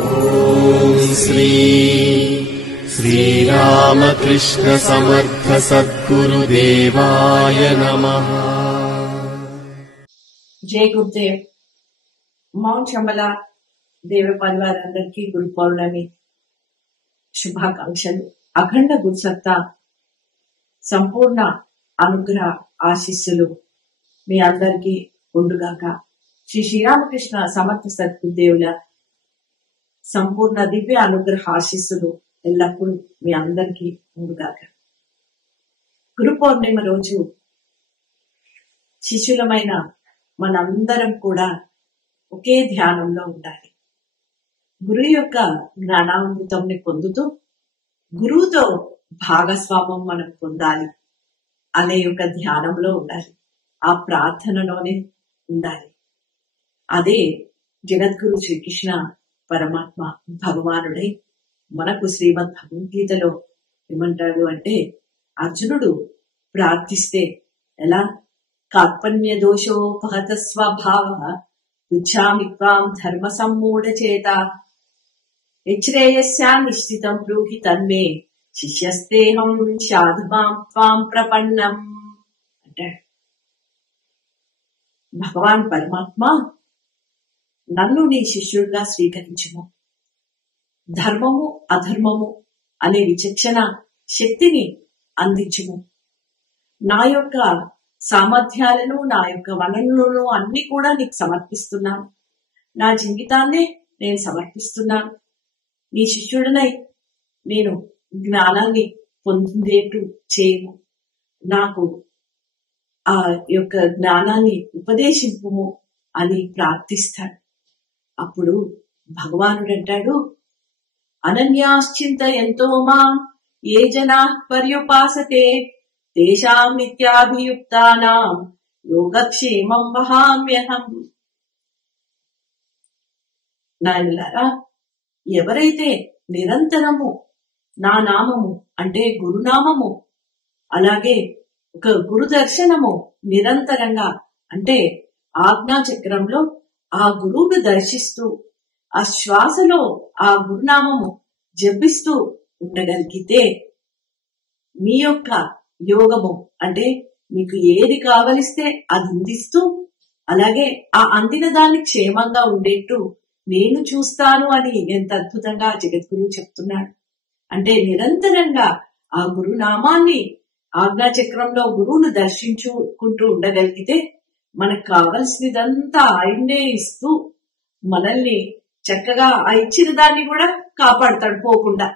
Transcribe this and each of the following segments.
ఓం శ్రీ శ్రీరామకృష్ణ సమర్థ సద్గురుదేవాయ నమః. జై గురుదేవ్. మౌంట్ చంబల దేవ పరివారందరికీ గురు పౌర్ణమి శుభాకాంక్షలు. అఖండ గురుసత్తా సంపూర్ణ అనుగ్రహ ఆశీస్సులు మీ అందరికీ ఉండుగాక. శ్రీ శ్రీరామకృష్ణ సమర్థ సద్గురుదేవుల సంపూర్ణ దివ్య అనుగ్రహ ఆశీస్సులు ఎల్లప్పుడూ మీ అందరికీ ఉండుగాక. గురు పౌర్ణిమ రోజు శిష్యులమైన మనందరం కూడా ఒకే ధ్యానంలో ఉండాలి. గురువు యొక్క జ్ఞానామృతంని పొందుతూ గురువుతో భాగస్వామ్యం మనం పొందాలి అనే యొక్క ధ్యానంలో ఉండాలి. ఆ ప్రార్థనలోనే ఉండాలి. అదే జగద్గురు శ్రీకృష్ణ పరమాత్మ భగవానుడై మనకు శ్రీమద్ భగవద్గీతలో ఏమంటాడు అంటే, అర్జునుడు ప్రార్థిస్తే ఎలా, కార్పణ్య దోషోపహత స్వభావ పుచ్ఛామి త్వాం ధర్మ సమ్మూఢ చేత యచ్రేయస్యా నిశ్చితం బ్రూహి తన్మే శిష్యస్తేహం సాధుమాం త్వాం ప్రపన్నం అంటాడు. భగవాన్ పరమాత్మ, నన్ను నీ శిష్యుడిగా స్వీకరించుము. ధర్మము అధర్మము అనే విచక్షణ శక్తిని అందించుము. నా యొక్క సామర్థ్యాలను, నా యొక్క వనరులను అన్ని కూడా నీకు సమర్పిస్తున్నాను. నా జీవితాన్నే నేను సమర్పిస్తున్నాను. నీ శిష్యుడినై నేను జ్ఞానాన్ని పొందేట్టు చేయము. నాకు ఆ యొక్క జ్ఞానాన్ని ఉపదేశింపుము అని ప్రార్థిస్తాడు. అప్పుడు భగవానుడు అంటాడు, అనన్యాశ్చింతయంతో మాం ఏ జనాః పర్యుపాసతే తేషాం నిత్యాభియుక్తానాం యోగక్షేమం వహామ్యహం. నాయనలారా, ఎవరైతే నిరంతరము నా నామము అంటే గురునామము, అలాగే ఒక గురు దర్శనము నిరంతరంగా అంటే ఆజ్ఞాచక్రంలో ఆ గురువును దర్శిస్తూ ఆ శ్వాసలో ఆ గురునామము జపిస్తూ ఉండగలిగితే మీ యొక్క యోగము అంటే మీకు ఏది కావలిస్తే అది అందిస్తూ, అలాగే ఆ అందిన దాన్ని క్షేమంగా ఉండేట్టు నేను చూస్తాను అని ఎంత అద్భుతంగా జగద్గురువు చెప్తున్నాడు. అంటే నిరంతరంగా ఆ గురునామాన్ని ఆజ్ఞాచక్రంలో గురువును దర్శించుకుంటూ ఉండగలిగితే మనకు కావలసినదంతా ఆయన్నే ఇస్తూ మనల్ని చక్కగా ఆ ఇచ్చిన దాన్ని కూడా కాపాడతాడు పోకుండా.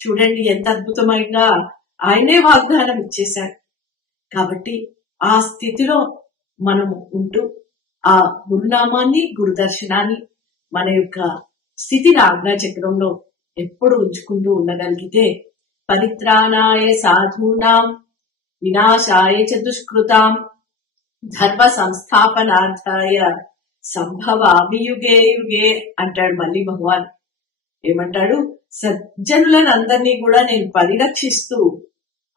చూడండి ఎంత అద్భుతమైనగా ఆయనే వాగ్దానం ఇచ్చేశాడు. కాబట్టి ఆ స్థితిలో మనము ఉంటూ ఆ గురునామాన్ని, గురు దర్శనాన్ని మన యొక్క స్థితిని ఆజ్ఞాచక్రంలో ఎప్పుడు ఉంచుకుంటూ ఉండగలిగితే పరిత్రాణాయ సాధూనాం వినాశాయ చ దుష్కృతాం ధర్మ సంస్థాపనార్థాయ సంభవామి యుగే యుగే అంటాడు. మళ్ళీ భగవాన్ ఏమంటాడు, సజ్జనులను అందరినీ కూడా నేను పరిరక్షిస్తూ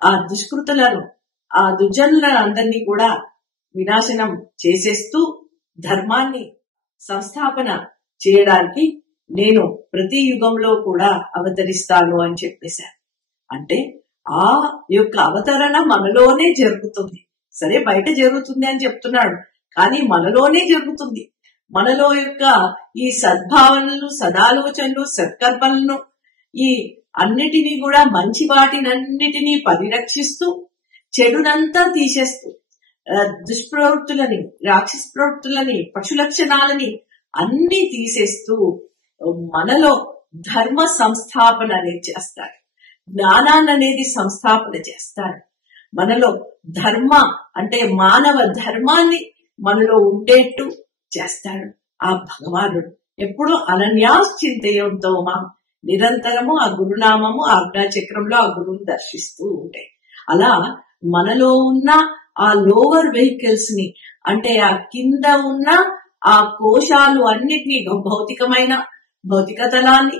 ఆ దుష్కృతులను, ఆ దుర్జనులను అందరినీ కూడా వినాశనం చేసేస్తూ ధర్మాన్ని సంస్థాపన చేయడానికి నేను ప్రతి యుగంలో కూడా అవతరిస్తాను అని చెప్పేశాను. అంటే ఆ యొక్క అవతరణ మనలోనే జరుగుతుంది. సరే బయట జరుగుతుంది అని చెప్తున్నాడు, కానీ మనలోనే జరుగుతుంది. మనలో యొక్క ఈ సద్భావనలు, సదాలోచనలు, సత్కర్మలను, ఈ అన్నిటినీ కూడా మంచి వాటినన్నిటినీ పరిరక్షిస్తూ చెడునంతా తీసేస్తూ దుష్ప్రవృత్తులని, రాక్షస ప్రవృత్తులని, పశు లక్షణాలని అన్ని తీసేస్తూ మనలో ధర్మ సంస్థాపన అనేది చేస్తాడు. జ్ఞానాన్ని అనేది సంస్థాపన చేస్తాడు. మనలో ధర్మ అంటే మానవ ధర్మాన్ని మనలో ఉండేట్టు చేస్తాడు ఆ భగవానుడు. ఎప్పుడు అనన్యాశ్చింతయంతో మా నిరంతరము ఆ గురునామము ఆజ్ఞాచక్రంలో ఆ గురువుని దర్శిస్తూ ఉంటాయి. అలా మనలో ఉన్న ఆ లోవర్ వెహికల్స్ ని అంటే ఆ కింద ఉన్న ఆ కోశాలు అన్నిటినీ భౌతికమైన భౌతిక తలాన్ని,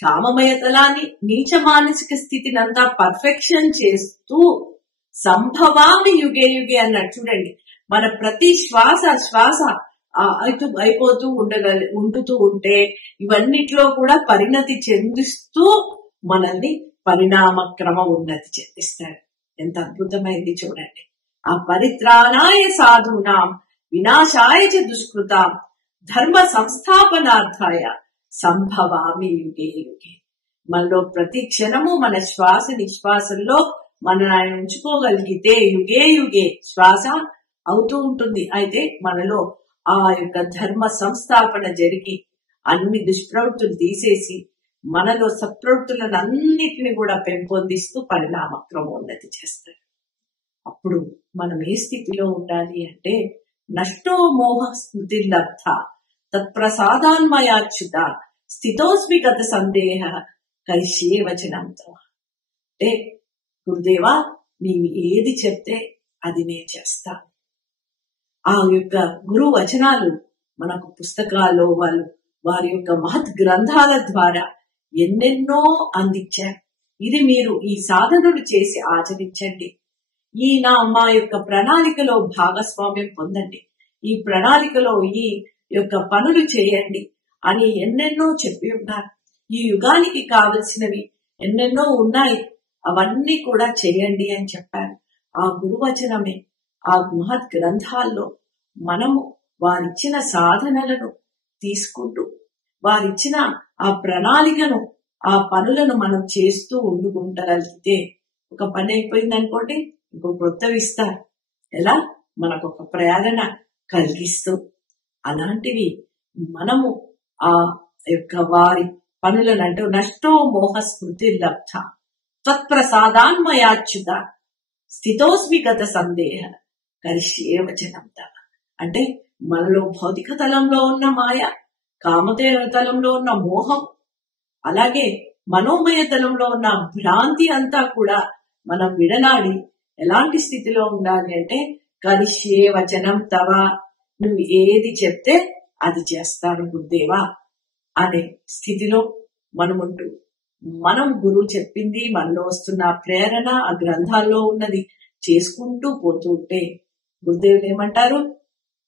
కామమయ తలాన్ని, నీచ మానసిక స్థితిని అంతా పర్ఫెక్షన్ చేస్తూ సంభవామి యుగే యుగే అన్నాడు. చూడండి, మన ప్రతి శ్వాస అయిపోతూ ఉంటూ ఉంటే ఇవన్నిట్లో కూడా పరిణతి చెందిస్తూ మనల్ని పరిణామ క్రమ ఉన్నతి చెందిస్తాడు. ఎంత అద్భుతమైంది చూడండి. ఆ పరిత్రాణాయ సాధూనాం వినాశాయ చ దుష్కృతాం ధర్మ సంస్థాపనార్థాయ సంభవామి యుగే యుగే. మనలో ప్రతి క్షణము మన శ్వాస నిశ్వాసంలో మనం ఆయన ఉంచుకోగలిగితే యుగే యుగే శ్వాస అవుతూ ఉంటుంది. అయితే మనలో ఆ యొక్క ధర్మ సంస్థాపన జరిగి అన్ని దుష్ప్రవృత్తులు తీసేసి మనలో సత్ప్రవృత్తులను అన్నిటిని కూడా పెంపొందిస్తూ పరిణామ క్రమోన్నతి చేస్తాడు. అప్పుడు మనం ఏ స్థితిలో ఉండాలి అంటే నష్టో మోహ స్మృతి లబ్ధ తత్ప్రసాదాన్మయాచ్యుత స్థితోస్మి గత సందేహ కరిష్యే వచనంతో. అంటే గురుదేవా నీవు ఏది చెప్తే అది నేను చేస్తాను. ఆ యొక్క గురువు వచనాలు మనకు పుస్తకాల్లో వారి యొక్క మహత్ గ్రంథాల ద్వారా ఎన్నెన్నో అందించారు. ఇది మీరు ఈ సాధనలు చేసి ఆచరించండి. మా యొక్క ప్రణాళికలో భాగస్వామ్యం పొందండి. ఈ ప్రణాళికలో ఈ యొక్క పనులు చేయండి అని ఎన్నెన్నో చెప్పి ఉన్నారు. ఈ యుగానికి కావలసినవి ఎన్నెన్నో ఉన్నాయి, అవన్నీ కూడా చేయండి అని చెప్పారు. ఆ గురువచనమే ఆ మహత్ గ్రంథాల్లో మనము వారిచ్చిన సాధనలను తీసుకుంటూ వారిచ్చిన ఆ ప్రణాళికను ఆ పనులను మనం చేస్తూ ఉండుకుంటగలిగితే ఒక పని అయిపోయింది అనుకోండి, ఇంకో కొత్తవి ఇస్తారు. ఎలా? మనకు ఒక ప్రేరణ కలిగిస్తూ అలాంటివి మనము ఆ యొక్క వారి పనులను అంటూ నష్టో మోహ స్మృతి లబ్ధ త్వత్ప్రసాదాన్మయాచ్యుత స్థితోస్మి గత సందేహ కరిష్యే వచనంత. అంటే మనలో భౌతిక తలంలో ఉన్న మాయ, కామదేవ తలంలో ఉన్న మోహం, అలాగే మనోమయ తలంలో ఉన్న భ్రాంతి అంతా కూడా మనం విడనాడి ఎలాంటి స్థితిలో ఉండాలి అంటే కరిష్యే వచనం తవ, నువ్వు ఏది చెప్తే అది చేస్తాను గురుదేవా అనే స్థితిలో మనముంటూ మనం గురువు చెప్పింది మనలో వస్తున్న ప్రేరణ ఆ గ్రంథాల్లో ఉన్నది చేసుకుంటూ పోతూ ఉంటే గురుదేవులు ఏమంటారు?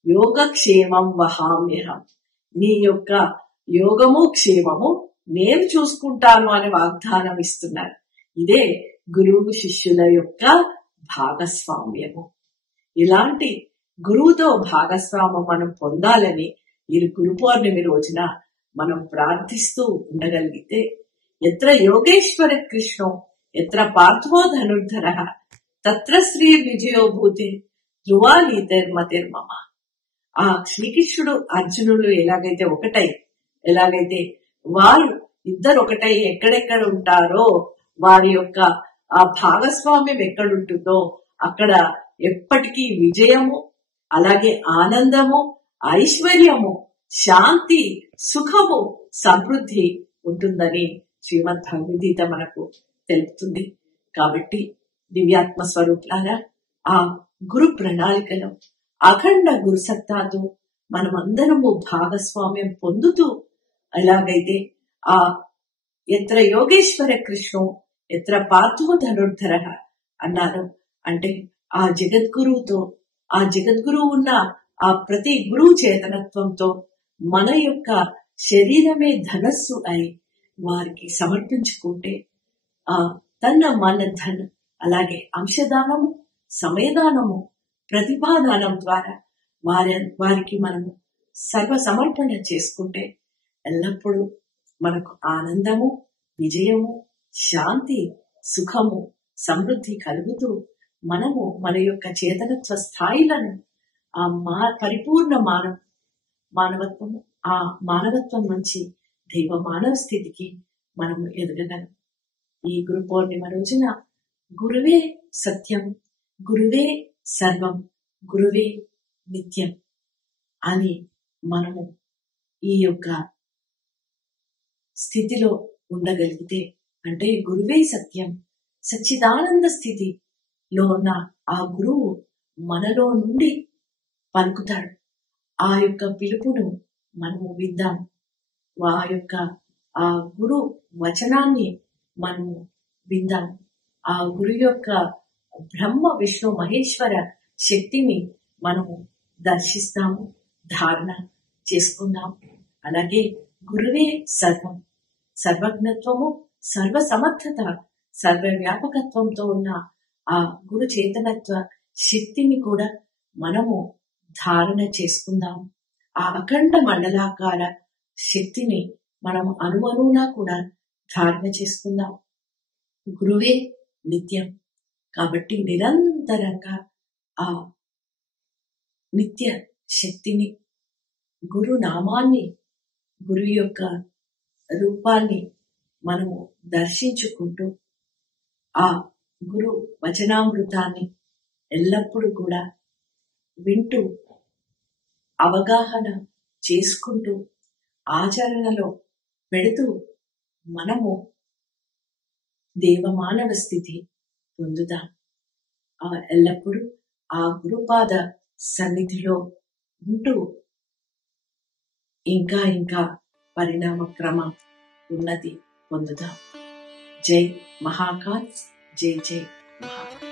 యోగక్షేమం వహామ్యహం, నీ యొక్క యోగము క్షేమము నేను చూసుకుంటాను అని వాగ్దానం ఇస్తున్నారు. ఇదే గురువు శిష్యుల యొక్క భాగస్వామ్యము. ఇలాంటి గురువుతో భాగస్వామ్యం మనం పొందాలని ఈ గురు పౌర్ణమి రోజున మనం ప్రార్థిస్తూ ఉండగలిగితే ఎత్ర యోగేశ్వర కృష్ణో ఎత్ర పార్థో ధనుర్ధర తత్ర శ్రీ విజయోభూతి ధ్రువానీతర్మతిర్మమ. ఆ శ్రీకృష్ణుడు అర్జునుడు ఎలాగైతే వారు ఇద్దరు ఒకటై ఎక్కడెక్కడ ఉంటారో వారి యొక్క ఆ భాగస్వామ్యం ఎక్కడుంటుందో అక్కడ ఎప్పటికీ విజయము, అలాగే ఆనందము, ఐశ్వర్యము, శాంతి, సుఖము, సమృద్ధి ఉంటుందని శ్రీమద్ భగవద్గీత మనకు తెలుపుతుంది. కాబట్టి దివ్యాత్మ స్వరూపులారా ఆ గురు ప్రణాళికలో అఖండ గురు సత్తాతో మనమందరము భాగస్వామ్యం పొందుతూ ఎలాగైతే ఆ ఎత్ర యోగేశ్వర కృష్ణో ఎత్ర పార్థో ధనుర్ధర అన్నారు. అంటే ఆ జగద్గురువుతో ఆ జగద్గురువు ఉన్న ఆ ప్రతి గురువు చేతనత్వంతో మన యొక్క శరీరమే ధనస్సు అయి వారికి సమర్పించుకుంటే ఆ మన ధన అలాగే అంశదానము, సమయదానము, ప్రతిభాదానం ద్వారా వారికి మనము సర్వ సమర్పణ చేసుకుంటే ఎల్లప్పుడూ మనకు ఆనందము, విజయము, శాంతి, సుఖము, సమృద్ధి కలుగుతూ మనము మన యొక్క చేతనత్వ స్థాయిలను ఆ పరిపూర్ణ మానవత్వము ఆ మానవత్వం నుంచి దైవ మానవ స్థితికి మనము ఎదగగలం. ఈ గురు పౌర్ణిమ రోజున గురువే సత్యం, గురువే సర్వం, గురువే నిత్యం అని మనము ఈ యొక్క స్థితిలో ఉండగలిగితే, అంటే గురువే సత్యం, సచ్చిదానంద స్థితిలో ఉన్న ఆ గురువు మనలో నుండి పలుకుతాడు. ఆ యొక్క పిలుపును మనము విద్దాం. ఆ యొక్క ఆ గురు వచనాన్ని మనము విందాం. ఆ గురు యొక్క బ్రహ్మ విష్ణు మహేశ్వర శక్తిని మనము దర్శిస్తాము. ధారణ చేసుకుందాం. అలాగే గురువే సర్వం, సర్వజ్ఞత్వము, సర్వ సమర్థత, సర్వవ్యాపకత్వంతో ఉన్న ఆ గురు చేతనత్వ శక్తిని కూడా మనము ధారణ చేసుకుందాం. ఆ అఖండ మండలాకార శక్తిని మనము అణువణువునా కూడా ధారణ చేసుకుందాం. గురువే నిత్యం కాబట్టి నిరంతరంగా ఆ నిత్య శక్తిని, గురు నామాన్ని, గురు యొక్క రూపాన్ని మనము దర్శించుకుంటూ ఆ గురు వచనామృతాన్ని ఎల్లప్పుడూ కూడా వింటూ అవగాహన చేసుకుంటూ ఆచరణలో పెడుతూ మనము దేవమానవ స్థితి పొందుదాం. ఎల్లప్పుడూ ఆ గురుపాద సన్నిధిలో ఉంటూ ఇంకా ఇంకా పరిణామ క్రమ ఉన్నతి పొందుదాం. జై మహాకాల్, జై జై మహాకాల్.